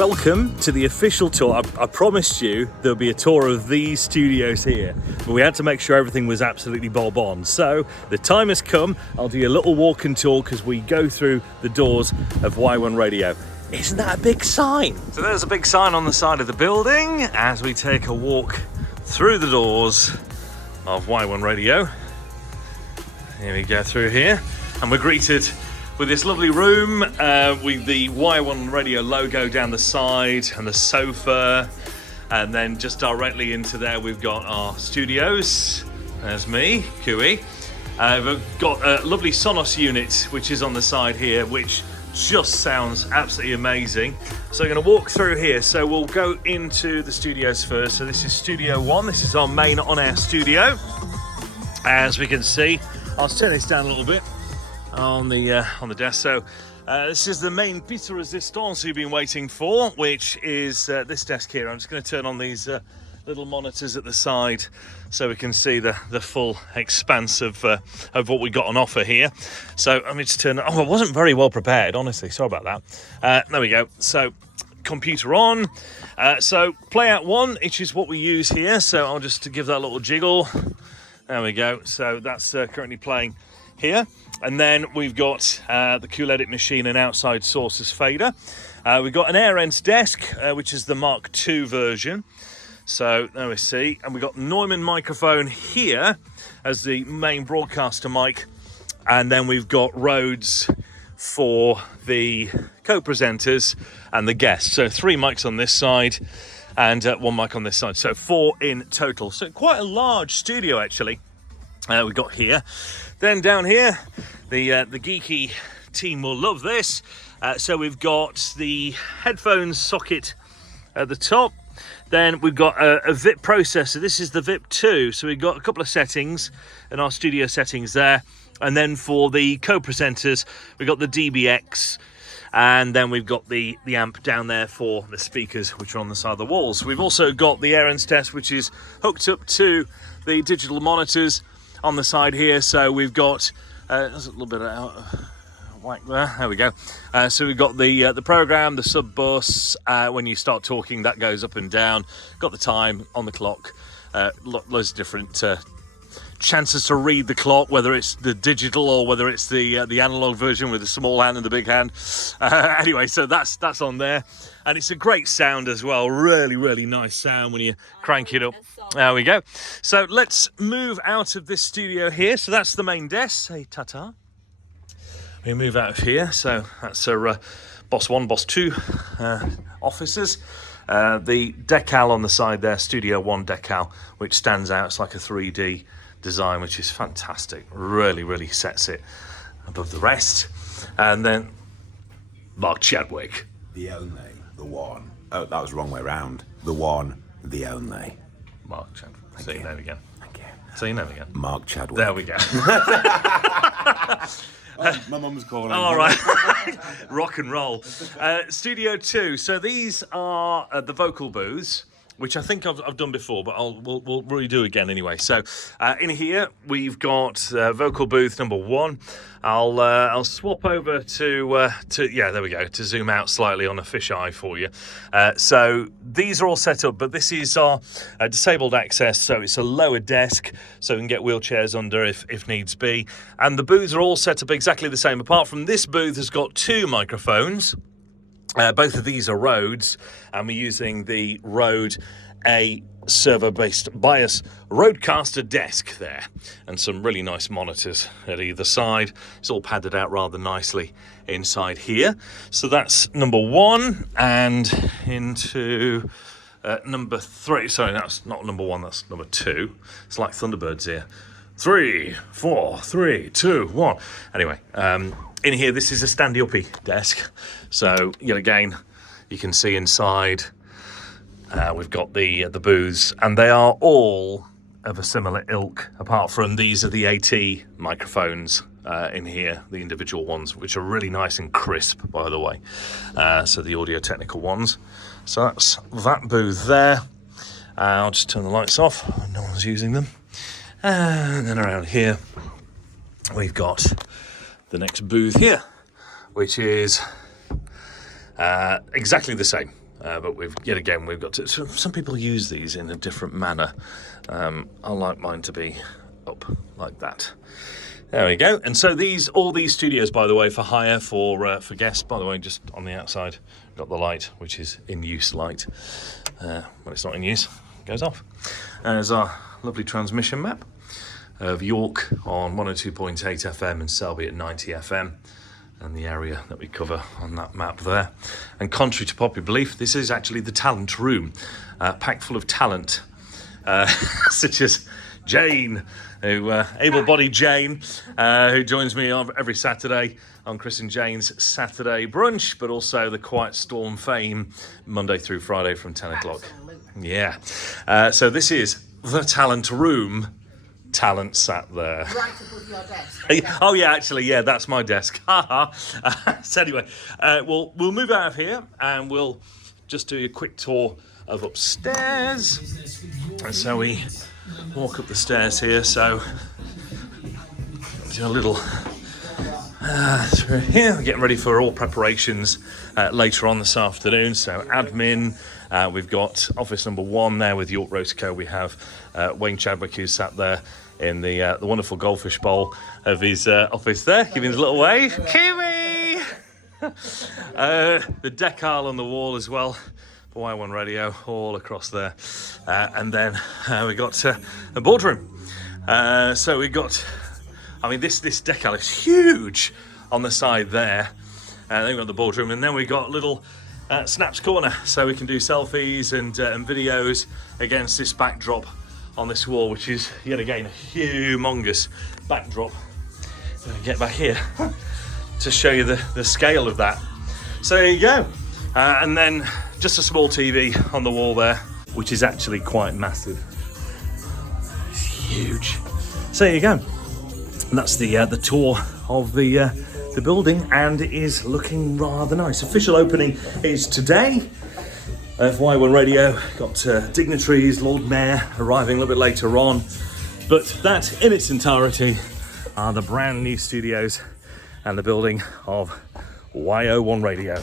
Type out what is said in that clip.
Welcome to the official tour. I promised you there'll be a tour of these studios here, but we had to make sure everything was absolutely bob on. So the time has come. I'll do a little walk and talk as we go through the doors of YO1 Radio. Isn't that a big sign? So there's a big sign on the side of the building as we take a walk through the doors of YO1 Radio. Here we go through here, and we're greeted with this lovely room with the YO1 Radio logo down the side and the sofa, and then just directly into there we've got our studios. There's me, Cooey. We've got a lovely Sonos unit which is on the side here, which just sounds absolutely amazing. So we're going to walk through here. So we'll go into the studios first. So this is Studio 1. This is our main on-air studio. As we can see, I'll turn this down a little bit on the desk. So this is the main piece de resistance you've been waiting for, which is this desk here. I'm just going to turn on these little monitors at the side so we can see the full expanse of what we got on offer here. So let me just turn. Oh, I wasn't very well prepared, honestly. Sorry about that. There we go. So computer on. So playout 1, which is what we use here. So I'll just give that a little jiggle. There we go. So that's currently playing here. And then we've got the Cool Edit machine and outside sources fader. We've got an Air Ends desk, which is the Mark II version. So there we see. And we've got Neumann microphone here as the main broadcaster mic. And then we've got Rhodes for the co-presenters and the guests. So 3 mics on this side and 1 mic on this side. So 4 in total. So quite a large studio, actually, we've got here. Then down here, the geeky team will love this. So we've got the headphones socket at the top. Then we've got a VIP processor. This is the VIP 2. So we've got a couple of settings in our studio settings there. And then for the co-presenters, we've got the DBX. And then we've got the amp down there for the speakers, which are on the side of the walls. We've also got the Air Ends desk, which is hooked up to the digital monitors on the side here. So we've got there's a little bit of whack there we go. So we've got the program, the sub bus. When you start talking, that goes up and down. Got the time on the clock. Loads of different chances to read the clock, whether it's the digital or whether it's the analog version with the small hand and the big hand. Anyway, so that's on there, and it's a great sound as well. Really nice sound when you crank it up. There we go. So let's move out of this studio here. So that's the main desk. Say ta-ta. We move out of here. So that's our Boss 1, Boss 2 offices. The decal on the side there, Studio 1 decal, which stands out. It's like a 3D design, which is fantastic. Really sets it above the rest. And then Mark Chadwick. The only, the one. Oh, that was the wrong way round. The one, the only. Mark Chadwick. Thank See you. your name again. Thank you. Say your name again. Mark Chadwick. There we go. Oh, my mum's calling. All right. Rock and roll. Studio 2. So these are the vocal booths, which I think I've done before, but we'll redo again anyway. So in here we've got vocal booth number 1. I'll swap over to yeah, there we go, to zoom out slightly on a fisheye for you. So these are all set up, but this is our disabled access, so it's a lower desk, so we can get wheelchairs under if needs be. And the booths are all set up exactly the same, apart from this booth has got 2 microphones. Both of these are Rhodes, and we're using the Rode A server-based bias Rodecaster desk there, and some really nice monitors at either side. It's all padded out rather nicely inside here. So that's number 1, and into number 3. Sorry, that's not number 1, that's number 2. It's like Thunderbirds here. 3, 4, 3, 2, 1. Anyway, in here, this is a standy-uppy desk. So, yet again, you can see inside. We've got the booths, and they are all of a similar ilk, apart from these are the AT microphones in here, the individual ones, which are really nice and crisp, by the way. So the audio-technical ones. So that's that booth there. I'll just turn the lights off. No one's using them. And then around here, we've got the next booth here, which is exactly the same. But we've got to. Some people use these in a different manner. I like mine to be up like that. There we go. And so all these studios, by the way, for hire for guests. By the way, just on the outside, got the light, which is in use light. When it's not in use, it goes off. And there's our lovely transmission map of York on 102.8 FM and Selby at 90 FM. And the area that we cover on that map there. And contrary to popular belief, this is actually the talent room, packed full of talent, such as Jane, able-bodied Jane, who joins me every Saturday on Chris and Jane's Saturday brunch, but also the Quiet Storm fame, Monday through Friday from 10 o'clock. Yeah. So this is the talent room. Talent sat there. Right above your desk. Oh yeah, actually, yeah, that's my desk. So anyway, we'll move out of here and we'll just do a quick tour of upstairs. And so we walk up the stairs here. So do a little through here. We're getting ready for all preparations later on this afternoon. So admin. We've got office number 1 there with York Rotico. We have Wayne Chadwick, who's sat there in the wonderful goldfish bowl of his office there, giving us a little wave. Kiwi! The decal on the wall as well, for YO1 Radio, all across there. And then we got a boardroom. So we got, this decal is huge on the side there. Then we've got the boardroom, and then we got little Snaps Corner, so we can do selfies and videos against this backdrop on this wall, which is yet again a humongous backdrop. Get back here to show you the scale of that. So there you go. And then just a small TV on the wall there, which is actually quite massive. It's huge. So there you go. And that's the tour of the building, and it is looking rather nice. Official opening is today of YO1 Radio. Got dignitaries, Lord Mayor arriving a little bit later on, but that in its entirety are the brand new studios and the building of YO1 Radio.